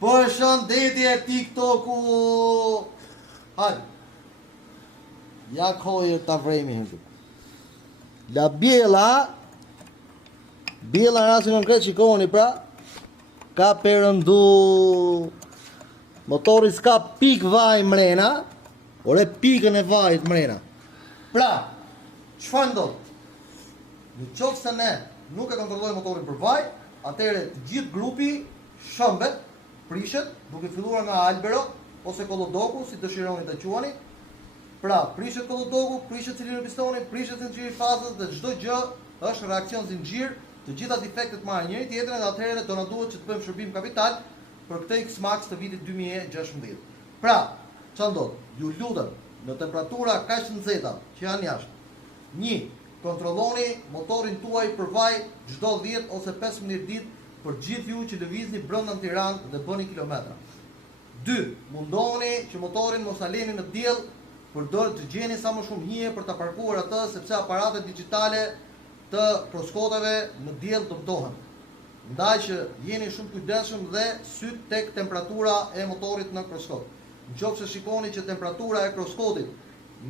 Përshëndetje TikToku. Hajde. Ja kohë ta vremi këtu. La Bjella rasin konkret shikoni pra. Ka perëndu motori s'ka pik vaj mrena. Ore pikën e vajit mrena. Pra, çfarë ndodh? Në qoftë se ne nuk e kontrollojmë motorin për vaj, atëherë të gjithë grupi shëmbet, prishet, duke filluar nga albero ose kollodoku, si dëshironi ta quani. Pra, prishet kollodoku, prishet cilëri i pistonit, prishet zinxhiri i fazës dhe çdo gjë është reakcion zinxhir, të gjitha defektet marrin njëri tjetrin dhe atëherë do na duhet që të bëjmë shërbim kapital për këtë X-Max të vitit 2016. Pra, çfarë ndodh? Ju lutem, në temperatura kaq të nxehta që janë jashtë. 1. Kontrolloni motorin tuaj për vaj çdo 10 ose 15 ditë për gjithë ju që lëvizni brenda Tiranë dhe bëni kilometra. 2. Mundohuni që motorin mos ta leni në diell, përdor të gjeni sa më shumë hije për ta parkuar atë, sepse aparatet digjitale të kroskotave në diell dëmtohen. Ndaj që jeni shumë kujdesshëm dhe syt tek temperatura e motorit në kroskot. Nëse shikoni që temperatura e kroskotit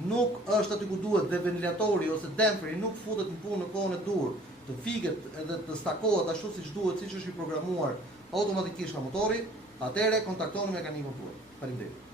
nuk është aty ku duhet dhe ventilatori ose demperi nuk futet në punë në kohën e dur, të fiket edhe të stakohet ashtu siç duhet, siç është i programuar automatikisht nga motori, atëherë kontaktoni mekanikun tuaj. Faleminderit.